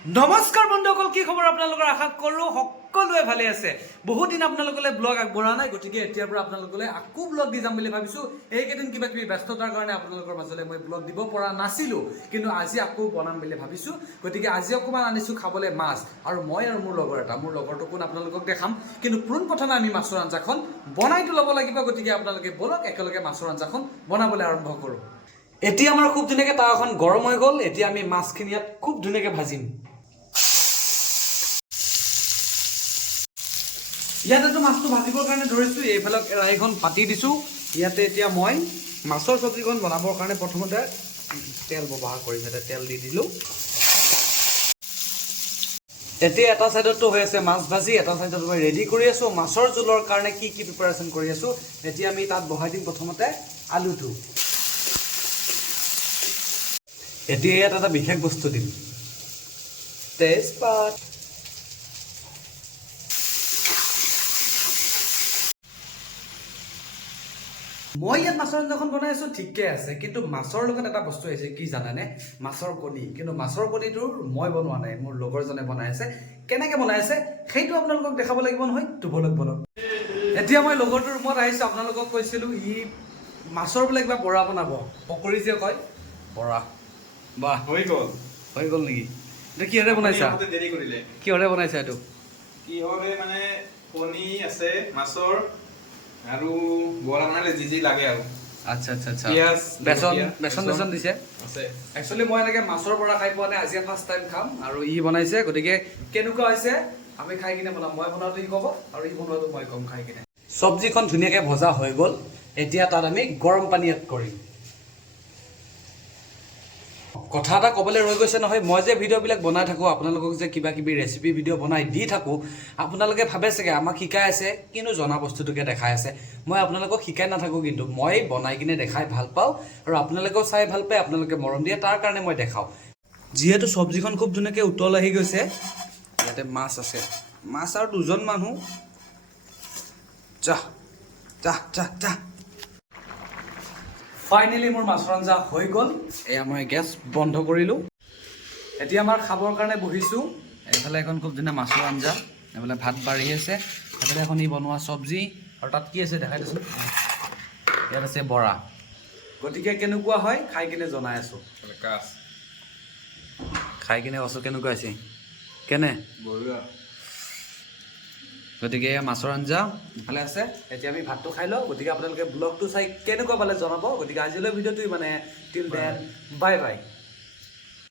নমস্কাৰ বন্ধুসকল, কি খবৰ আপোনালোকৰ? আশা কৰোঁ সকলোৱে ভালে আছে। বহুত দিন আপোনালোকলৈ ব্লগ আগবঢ়া নাই, গতিকে এতিয়াৰ পৰা আপোনালোকলৈ আকৌ ব্লগ দি যাম বুলি ভাবিছোঁ। এইকেইদিন কিবা কিবি ব্যস্ততাৰ কাৰণে আপোনালোকৰ মাজলৈ মই ব্লগ দিব পৰা নাছিলোঁ, কিন্তু আজি আকৌ বনাম বুলি ভাবিছোঁ। গতিকে আজি অকণমান আনিছোঁ খাবলৈ মাছ, আৰু মই আৰু মোৰ লগৰটো কোন আপোনালোকক দেখাম। কিন্তু পোনপ্ৰথমে আমি মাছৰ আঞ্জাখন বনাইতো ল'ব লাগিব। গতিকে আপোনালোকে বলক একেলগে মাছৰ আঞ্জাখন বনাবলৈ আৰম্ভ কৰোঁ। এতিয়া আমাৰ খুব ধুনীয়াকৈ তাৱাখন গৰম হৈ গ'ল। এতিয়া আমি মাছখিনি ইয়াত খুব ধুনীয়াকৈ ভাজিম। ইয়াতেতো মাছটো ভাজিবৰ কাৰণে ধৰিছোঁ। এইফালে কেৰাহীখন পাতি দিছোঁ। ইয়াতে এতিয়া মই মাছৰ চব্জিখন বনাবৰ কাৰণে প্ৰথমতে তেল ব্যৱহাৰ কৰিম। ইয়াতে তেল দি দিলোঁ। এতিয়া এটা ছাইডতো হৈ আছে মাছ ভাজি, এটা ছাইডত মই ৰেডি কৰি আছোঁ মাছৰ জোলৰ কাৰণে কি কি প্ৰিপাৰেশ্যন কৰি আছোঁ। এতিয়া আমি তাত বহাই দিম প্ৰথমতে আলুটো। এতিয়া ইয়াত এটা বিশেষ বস্তু দিম, তেজপাত। মই ইয়াত মাছৰ আঞ্জাখন বনাই আছোঁ, ঠিকে আছে, কিন্তু মাছৰ লগত এটা বস্তু আহিছে, কি জানেনে? মাছৰ কণী। কিন্তু মাছৰ কণীটো মই বনোৱা নাই, মোৰ লগৰজনে বনাই আছে। কেনেকৈ বনাই আছে সেইটো আপোনালোকক দেখাব লাগিব নহয়, বলক। এতিয়া মই লগৰটোৰ ৰুমত আহিছোঁ। আপোনালোকক কৈছিলোঁ ই মাছৰ বোলে কিবা বৰা বনাব, পকৰি যে কয়, বৰা। বাহ, হৈ গ'ল নেকি? এতিয়া কিহৰে বনাইছা? কিহৰে বনাইছা এইটো? কিহৰে মানে কণী আছে, মাছৰ আৰু বৰা বনালে যি লাগে আৰু। আচ্ছা। পিয়াজ, বেচন দিছে আছে। একচুৱেলি মই এনেকৈ মাছৰ বৰা খাই পোৱা নাই, আজি ফাৰ্ষ্ট টাইম খাম। আৰু ই বনাইছে, গতিকে কেনেকুৱা হৈছে আমি খাই কিনে বনাম। মই বনোৱাটো ই ক'ব আৰু ই বনোৱাটো মই ক'ম খাই কিনে। চব্জিখন ধুনীয়াকৈ ভজা হৈ গ'ল। এতিয়া তাত আমি গৰম পানী এড কৰিম। কথা এটা ক'বলৈ ৰৈ গৈছে নহয়, মই যে ভিডিঅ'বিলাক বনাই থাকোঁ, আপোনালোকক যে কিবা কিবি ৰেচিপি ভিডিঅ' বনাই দি থাকোঁ, আপোনালোকে ভাবে চাগে আমাক শিকাই আছে, কিন্তু জনা বস্তুটোকে দেখাই আছে। মই আপোনালোকক শিকাই নাথাকোঁ, কিন্তু মই বনাই কিনে দেখাই ভাল পাওঁ, আৰু আপোনালোকেও চাই ভাল পায়, আপোনালোকে মৰম দিয়ে, তাৰ কাৰণে মই দেখাওঁ। যিহেতু চব্জিখন খুব ধুনীয়াকৈ উতল আহি গৈছে, ইয়াতে মাছ আছে, মাছ আৰু দুজন মানুহ। যা। ফাইনেলি মোৰ মাছৰ আঞ্জা হৈ গ'ল। এয়া মই গেছ বন্ধ কৰিলোঁ। এতিয়া আমাৰ খাবৰ কাৰণে বহিছোঁ। এইফালে এখন খুব ধুনীয়া মাছৰ আঞ্জা, এইফালে ভাত বাঢ়ি আছে, এইফালে এখন ই বনোৱা চব্জি, আৰু তাত কি আছে দেখাই দিছোঁ। ইয়াত আছে বৰা। গতিকে কেনেকুৱা হয় খাই কিনে জনাই আছোঁ। খাই কিনে কৈছোঁ কেনেকুৱা হৈছে, কেনে? গতিকে এয়া মাছৰ আঞ্জা ইফালে আছে। এতিয়া আমি ভাতটো খাই লওঁ। গতিকে আপোনালোকে ব্লগটো চাই কেনেকুৱা পালে জনাব। গতিকে আজিলৈ ভিডিঅ'টো মানে টিল দেন বাই।